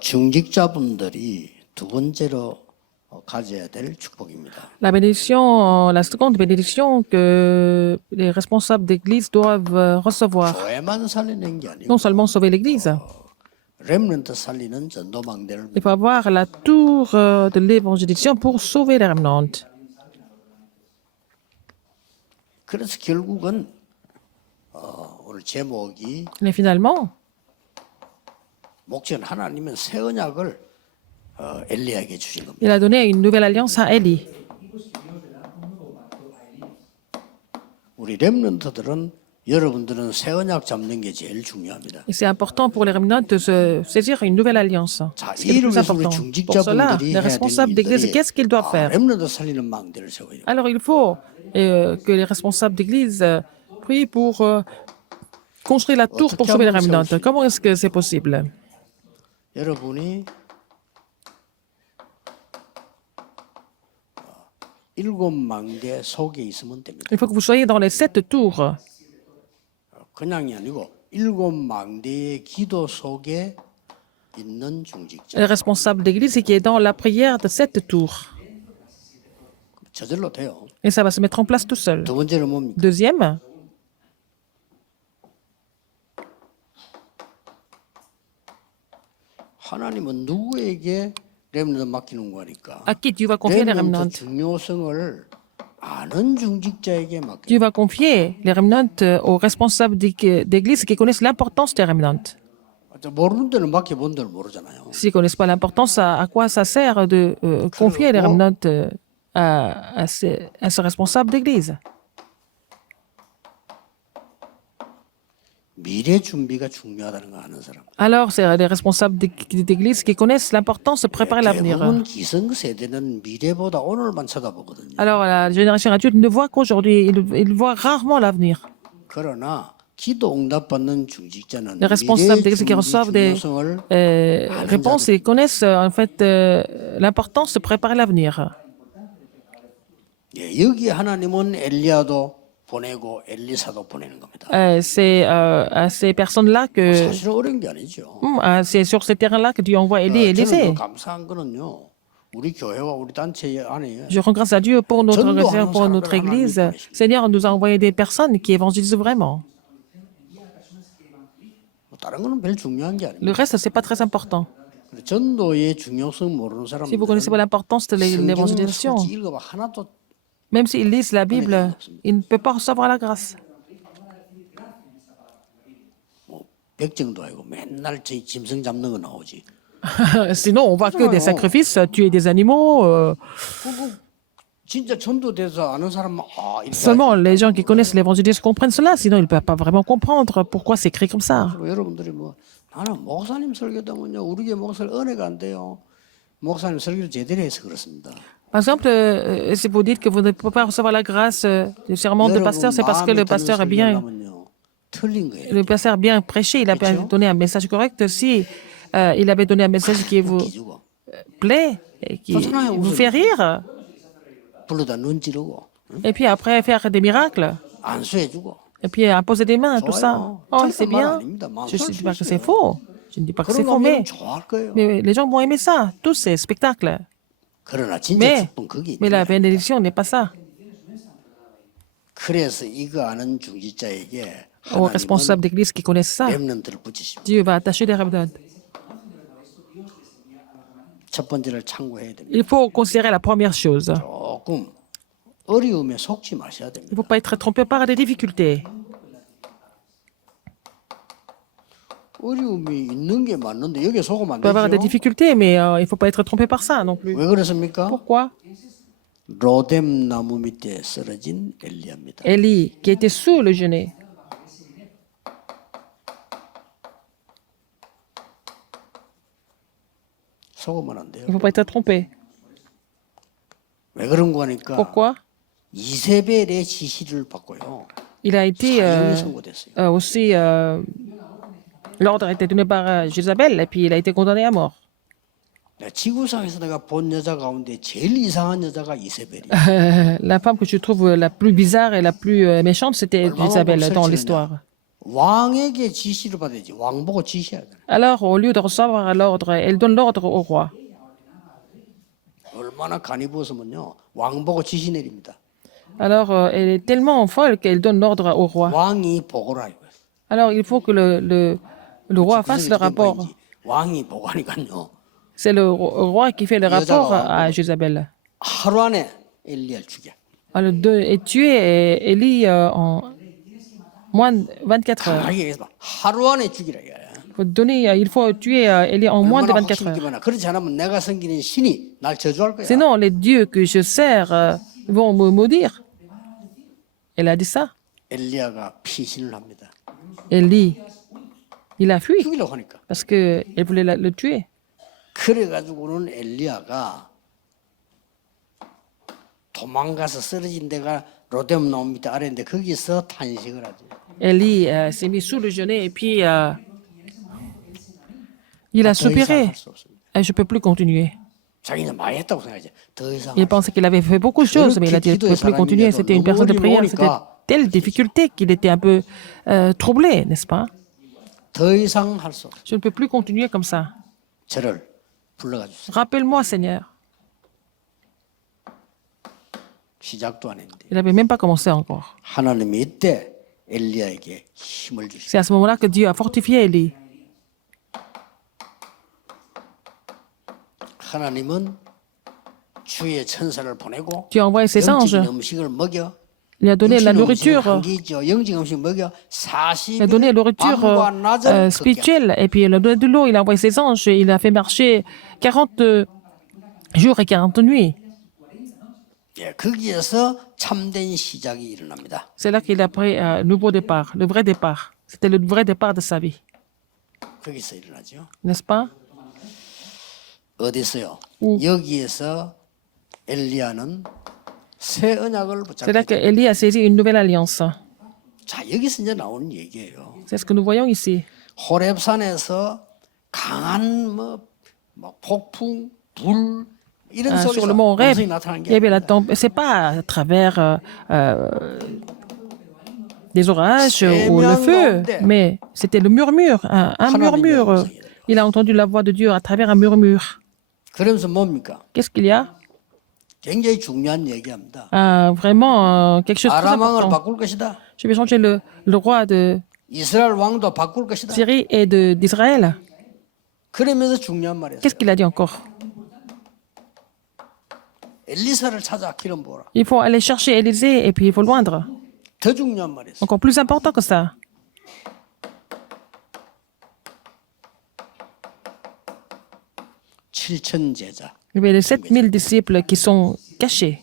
중직자분들이 두 번째로 가져야 될 축복입니다. La bénédiction, la seconde bénédiction que les responsables d'église doivent recevoir. 교회만 살리는 게 아니고 Non seulement sauver l'église, 렘넌트 살리는 전도망대를 il faut avoir la tour de l'évangélisation pour sauver les remnants. 그래서 결국은 오늘 제목이 Mais finalement, 목전 하나님은 새 언약을 엘리야에게 주신 겁니다. il a donné une nouvelle alliance à Élie. 우리 렘넌트들은 여러분들은 새 언약 잡는 게 제일 중요합니다. Et c'est important pour les remnants de se saisir une nouvelle alliance. 자, C'est le 이를 plus 위해서 우리 important. Pour cela, 중직자분들이 les 해야 responsables 되는 d'église, 일들이 qu'est-ce qu'ils doivent faire? 렘넌트 살리는 망대를 세워요. Alors, il faut que les responsables d'église prient pour construire la tour pour sauver les remnants. Comment est-ce que c'est possible? 여러분이 일곱 망대 속에 있으면 됩니다. Il faut que vous soyez dans les 7 tours. 그냥이 아니고 일곱 망대의 기도 속에 있는 중직자. Le responsable d'église qui est dans la prière de 7 tours. 저절로 돼요. Et ça va se mettre en place tout seul. 두 번째는 뭡니까? Deuxième, 하나님은 누구에게 렘넌트 맡기는 거니까. à qui Dieu va confier les 렘넌트 remnants? 중요성을 아는 중직자에게 맡겨. Dieu va confier les remnants aux responsables d'église qui connaissent l'importance des remnants. 모르는 데는 맡겨본 데는 모르잖아요. S'ils ne connaissent pas l'importance, à quoi ça sert de confier les remnants à ce responsable d'église? 미래 준비가 중요하다는 거 아는 사람. Alors, c'est les responsables d'église qui connaissent l'importance de préparer l'avenir. 대부분 기성세대는 미래보다 오늘만 쳐다보거든요. Alors, la génération adulte ne voit qu'aujourd'hui, il voit rarement l'avenir. 그러나 기도 응답받는 중직자는 Les responsables 미래 d'église qui 준비 reçoivent des 중요성을 réponses, ils connaissent en fait l'importance de préparer l'avenir. 여기 하나님은 엘리야도 보내고 엘리사도 보내는 겁니다. C'est à ces personnes-là que, 사실 어려운 게 아니죠. c'est sur ce terrain-là que Dieu envoie Élie et 저는 더 Élisée. 감사한 거는요. 우리 교회와 우리 단체 안에 Je rends grâce à Dieu pour notre organisation, pour notre église. Seigneur nous a envoyé des personnes qui évangélisent vraiment. 다른 거는 별 중요한 게 Le 아닙니다. reste, c'est pas très important. 전도의 중요성 모르는 Si vous 사람들은 connaissez pas l'importance de 성경을 l'évangélisation, 솔직히 읽어봐 하나도 même s'ils lisent la Bible, ils ne peuvent pas recevoir la grâce. 백정도 아니고 맨날 저 짐승 잡는 거 나오지. Sinon, on voit que des sacrifices, tuer des animaux. 진짜 전도돼서 아는 사람은 이렇게 Seulement les gens qui connaissent l'évangélisme comprennent cela, sinon ils ne peuvent pas vraiment comprendre pourquoi c'est écrit comme ça. 하시고 여러분들이 뭐 나는 목사님 설교다면요 우리 교회 목사님 은혜가 안 돼요. 목사님 설교를 제대로 해서 그렇습니다. Par exemple, si vous dites que vous ne pouvez pas recevoir la grâce du serment de pasteur, c'est parce que le pasteur a bien, 틀린 거예요. le pasteur a bien prêché, il a bien donné un message correct. Si il avait donné un message qui vous 기주고 plaît, et qui vous fait rire, 불러다 눈 찌르고 et puis après faire des miracles, 안수해주고. et puis imposer des mains, tout ça. Oh, c'est bien. Je ne dis pas que c'est faux. Je ne dis pas que c'est 그런 거 faux, 하면 좋아할 거예요. mais les gens vont aimer ça, tous ces spectacles. 그러나 진짜 Mais, 축복은 거기 mais 있다. la bénédiction n'est pas ça. 그래서 이거 아는 중지자에게 Aux responsables d'église qui connaissent ça, 렘넌트를 붙이십니다. Dieu va attacher des remnants. 첫 번째를 참고해야 됩니다. Il faut considérer la première chose. 조금 어려움에 속지 마셔야 Il ne 됩니다. faut pas être trompé par des difficultés. 어려움이 있는 게 맞는데 여기에 속으면 안 Il peut y avoir des 되죠. difficultés, mais il ne faut pas être trompé par ça non plus. 왜 그렇습니까? Pourquoi? 로뎀 나무 밑에 쓰러진 엘리야입니다. Élie, qui était sous le genêt, 속으면 안 돼요. il ne faut pas être trompé. 왜 그런 거 하니까 Pourquoi? 이세벨의 지시를 받고요. Il a été 사형이 선고됐어요. aussi. L'ordre a été donné par Jézabel et puis il a été condamné à mort. 지구상에서 내가 본 여자 가운데 제일 이상한 여자가 이세벨이에요. La femme que je trouve la plus bizarre et la plus méchante, c'était Jézabel dans l'histoire. 왕에게 지시를 받아야지. 왕 보고 지시해야 돼. Alors, au lieu de recevoir l'ordre, elle donne l'ordre au roi. 얼마나 간이 부었으면요. 왕 보고 지시 내립니다. Alors, elle est tellement folle qu'elle donne l'ordre au roi. 왕이 보고라 이거예요. Alors, il faut que le roi fasse le rapport. 왕이 보고하니까요. C'est le roi qui fait le rapport à Jézabel. 하루 안에 엘리야를 죽여. Alors, et tuer Élie en moins de 24 heures. 강하게 얘기해서 하루 안에 죽이라 이거야. Il faut tuer Élie en moins de 24 heures. heures. 그렇지 않으면 내가 섬기는 신이 날 저주할 거야. Sinon, les dieux que je sers vont me maudire. Elle a dit ça. 엘리야가 피신을 합니다. Élie, il a fui 죽이려고 하니까. parce qu'elle voulait le tuer. 그래가지고는 엘리야가 도망가서 쓰러진 데가 로뎀 나무 밑에 아래인데 거기서 탄식을 하죠. Élie s'est mis sous le genet et puis il a 더 이상 soupiré. 할 수 없습니다. Je ne peux plus continuer. 자기는 많이 했다고 생각하지. 더 이상 Il pensait qu'il avait fait beaucoup de choses, mais il a dit qu'il ne peut plus continuer. C'était une personne de prière. C'était telle difficulté qu'il était un peu troublé, n'est-ce pas? 더 이상 할 수 없어. Je ne peux plus continuer comme ça. 저를 불러가 주세요. Rappelle-moi, Seigneur. 시작도 안 했는데 Il n'avait même pas commencé encore. 하나님이 이때 엘리야에게 힘을 주시고 C'est à ce moment-là que Dieu a fortifié Élie. 하나님은 주의 천사를 보내고 Dieu a envoyé ses anges. 영적인 음식을 먹여 Il a donné la 육신의 음식은 nourriture. 한개 있죠. 영적 음식 먹여 Il a donné 40일 la nourriture 밤과 낮을 걷게 spirituelle. Et puis il a donné de l'eau. Il a envoyé ses anges. Il a fait marcher 40 jours et 40 nuits. 예, 거기에서 참된 시작이 일어납니다. C'est là qu'il a pris un nouveau départ, le vrai départ. C'était le vrai départ de sa vie, 거기서 일어나죠. n'est-ce pas? 어디서요? où? 여기에서 엘리야는 새 언약을 C'est là 붙잡게. qu'Élie a saisi une nouvelle alliance. 자, 여기서 이제 나오는 얘기예요. C'est ce que nous voyons ici. 호렙산에서 강한 뭐 폭풍, 불 이런 Sur 속에서 le mont Horeb, 음성이 나타난 il 게 y avait la tempête. C'est pas à travers des orages ou le feu, mais c'était le murmure, un murmure. Il a entendu la voix de Dieu à travers un murmure. 그러면서 뭡니까? Qu'est-ce qu'il y a? 굉장히 중요한 얘기합니다. Vraiment quelque chose de très 아람 왕을 important. 바꿀 것이다. Je vais changer le roi de 이스라엘 왕도 바꿀 것이다. Syrie et d'Israël. 그러면서 중요한 말이었어요. Qu'est-ce qu'il a dit encore? 엘리사를 찾아 기름 부어라. Il faut aller chercher Élisée et puis il faut loindre. 더 중요한 말이었어요. Encore plus important que ça. 7천 제자. Il y avait les 7000 disciples qui sont cachés.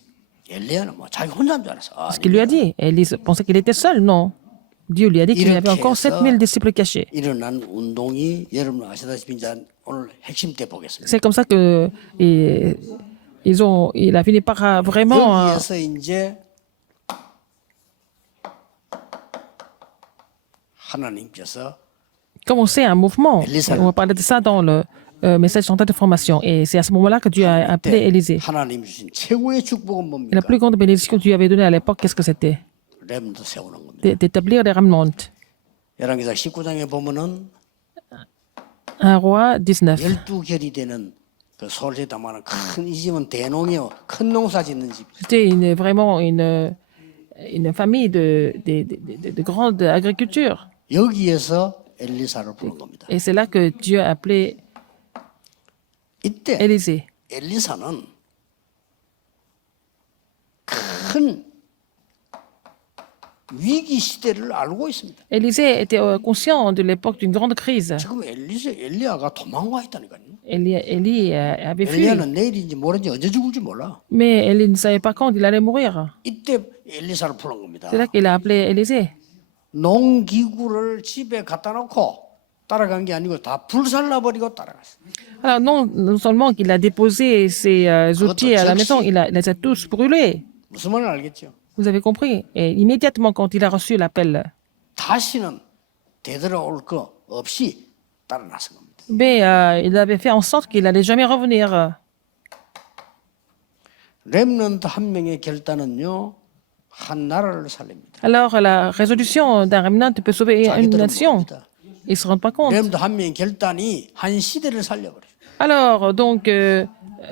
엘리야는 뭐 자기 혼자인 줄 알았어. Ce qu'il lui a dit. Élise pensait qu'il était seul. Non. Dieu lui a dit qu'il y avait encore 7000 disciples cachés. 일어난 운동이 여러분 아시다시피 이제 오늘 핵심 때 보겠습니다. C'est comme ça que il a fini par vraiment 여기에서 이제 하나님께서 commencer un mouvement. Élise. On va parler de ça dans le message central de formation. Et c'est à ce moment-là que Dieu a appelé Élisée. 하나님 주신 최고의 축복은 Et 뭡니까? la plus grande bénédiction que Dieu avait donnée à l'époque, qu'est-ce que c'était? 렘도 세우는 겁니다. D'établir des remnants. 열왕기상 19장에 보면은 Un roi 19. 12결이 되는 그 솔제 담아는 큰 이 집은 대농이요. 큰 농사 짓는 집. C'était vraiment une famille de grande agriculture. 여기에서 엘리사를 부른 겁니다. Et c'est là que Dieu a appelé 이때 Élisée. 엘리사는 큰 위기 시대를 알고 있습니다. Élisée était conscient de l'époque d'une grande crise. 지금 엘리야가 도망와 있다니까요. Élie avait fui. 엘리야는 내일인지 모레인지 언제 죽을지 몰라. Mais Élie ne savait pas quand il allait mourir. 이때 엘리사를 부른 겁니다. C'est là qu'il a appelé Élisée. 농기구를 집에 갖다 놓고 따라간 게 아니고 다 불살라버리고 따라갔어. Alors non seulement qu'il a déposé ses outils à la maison, il les a tous brûlés. 무슨 말인지 알겠죠? Vous avez compris? Et immédiatement quand il a reçu l'appel, 다시는 되돌아올 거 없이 따라 나선 겁니다. mais il avait fait en sorte qu'il n'allait jamais revenir. 렘넌트 한 명의 결단은요 한 나라를 살립니다. Alors, la résolution d'un remnant peut sauver une 자기들은 nation. 모릅니다. Ils ne se rendent pas compte. 렘드 한 명의 결단이 한 시대를 살려버려요. Alors, donc,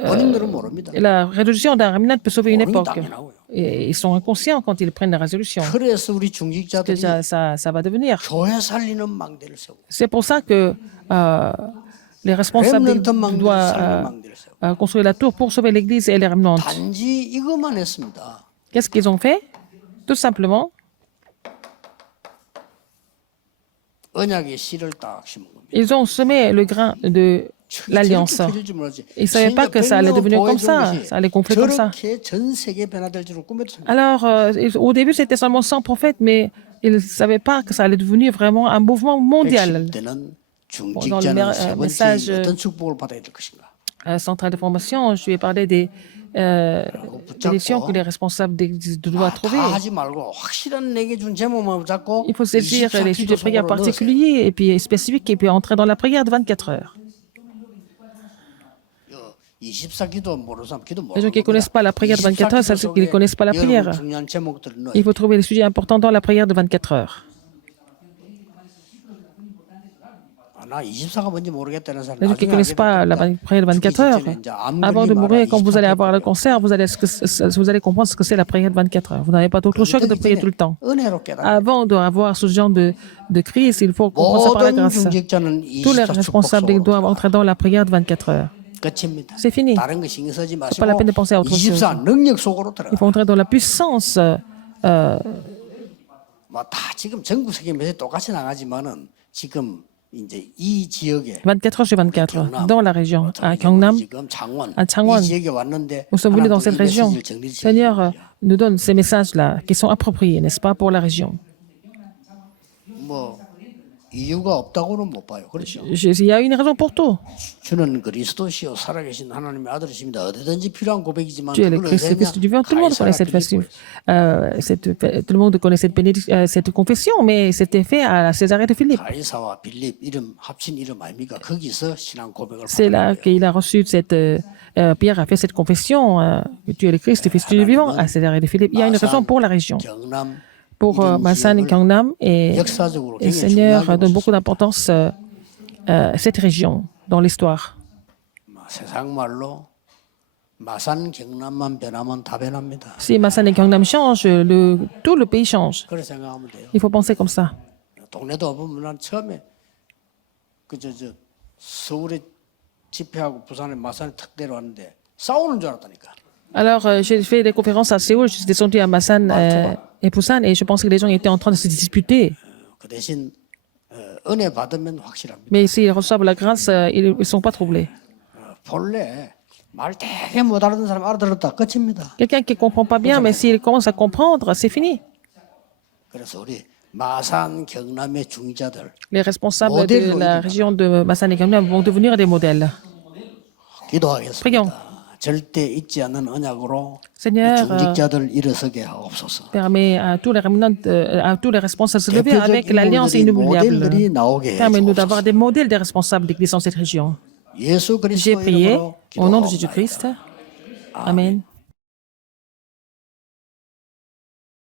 원인들은 모릅니다. la résolution d'un remnant peut sauver une 원인이 époque. 당연하고요. Et ils sont inconscients quand ils prennent la résolution. 그래서 우리 Que 중직자들이 ça va devenir. 교회 살리는 망대를 세우고 C'est pour ça que les responsables 렘넌트 망대를 doivent 살리는 망대를 세우고 construire la tour pour sauver l'Église et les remnants. 단지 이것만 했습니다. Qu'est-ce qu'ils ont fait? Tout simplement, 언약의 씨를 딱 심은 겁니다. ils ont semé le grain de l'alliance. 저렇게 펴질 줄 몰랐지. Ils ne savaient pas que ça allait devenir comme ça, ça allait gonfler comme ça. 저렇게 전 세계 변화될 줄은 꿈에도 생각. Alors, au début, c'était seulement 100 prophètes, mais ils ne savaient pas que ça allait devenir vraiment un mouvement mondial. 핵심 때는 중직자는 세 번째 message, 어떤 축복을 받아야 될 것인가. Centrale de formation, je lui ai parlé des élections que les responsables d'Église doivent trouver. 다 하지 말고 확실한 내게 준 제목만 잡고 Il faut saisir les sujets de prière particuliers et puis spécifiques et puis entrer dans la prière de 24 heures. 24기도 모르는 사람 기도 Les gens qui ne connaissent pas la prière de 24 heures, c'est ceux qui ne connaissent pas la prière. 중요한 제목들을 넣어요. Il faut trouver les sujets importants dans la prière de 24 heures. 나 24가 뭔지 모르겠다는 사람 Les gens qui ne connaissent pas la prière de 24 heures, avant de mourir, quand vous allez avoir le cancer, vous allez comprendre ce que c'est la prière de 24 heures. Vous n'avez pas d'autre choix que de prier tout le temps. 은혜로 깨달아. Avant d'avoir ce genre de crise, il faut comprendre ça par la 모든 grâce. 중직자는 Tous les 24 축복 responsables 속으로 doivent entrer dans la prière de 24 heures. 끝입니다. C'est fini. 다른 거 신경 쓰지 마시고 pas la peine de penser à autre chose. 24 능력 속으로 들어가. Il faut entrer dans la puissance. 뭐다 지금 전국적인 메시지 똑같이 나가지만은 지금 이제 이 지역에 24 heures sur 24, dans la région, à Gyeongnam, 지금 창원 à Changwon. 이 지역에 왔는데 Nous sommes venus dans 하나님께서 cette 이 région. 메시지를 정리해 주시기 Seigneur 바랍니다. nous donne ces messages-là qui sont appropriés, n'est-ce pas, pour la région. 뭐 이유가 없다고는 못 봐요. 그렇죠? Il y a une raison pour tout. 주는 그리스도시요 살아계신 하나님의 아들이십니다. 어디든지 필요한 고백이지만 Tu es le 그걸 Christ, le 어디냐? Christ du vivant. Tout le monde connaît cette 가이사라 version. Tout le monde connaît cette confession, mais c'était fait à Césarée de Philippe. 가이사와 빌립 이름 합친 이름 아닙니까? 거기서 신앙 고백을 C'est là qu'il a reçu cette. Pierre a fait cette confession que tu es le Christ, le Fils du vivant, à Césarée de Philippe. Il y a une raison pour la région. 경남 Pour Masan et Gyeongnam, et 역사적으로 le 굉장히 Seigneur 중요하게 donne beaucoup d'importance à cette région dans l'histoire. 세상 말로 마산 경남만 변하면 다 변합니다. Si Masan et Gyeongnam changent, tout le pays change. 그렇게 생각하면 돼요. Il faut penser comme ça. 동네도 보면 난 처음에 그저 서울에 집회하고 부산에 마산에 탁 내려왔는데 싸우는 줄 알았다니까. Alors, j'ai fait des conférences à Séoul, je suis descendu à Masan et Busan, et je pensais que les gens étaient en train de se disputer. 그 대신 은혜 받으면 확실합니다. Mais s'ils reçoivent la grâce, ils ne sont pas troublés. 본래 말 되게 못 알아듣는 사람 알아들었다 끝입니다. Quelqu'un qui ne comprend pas bien, mais s'il commence à comprendre, c'est fini. 그래서 우리 마산 경남의 중자들 Les responsables de la région de Masan et Gyeongnam vont devenir des modèles. 기도하겠습니다. Prions. 절대 잊지 않는 언약으로 Seigneur, 중직자들 일어서게 하옵소서. permet à tous les remnants, à tous les responsables de se lever avec l'alliance inoubliable. 모델들이 나오게 Permets-nous d'avoir 해주옵소서. des modèles des responsables d'église dans cette région. 예수 J'ai 그리스도 prié 이름으로 au nom de 기도하옵나이다. Jésus-Christ. Amen.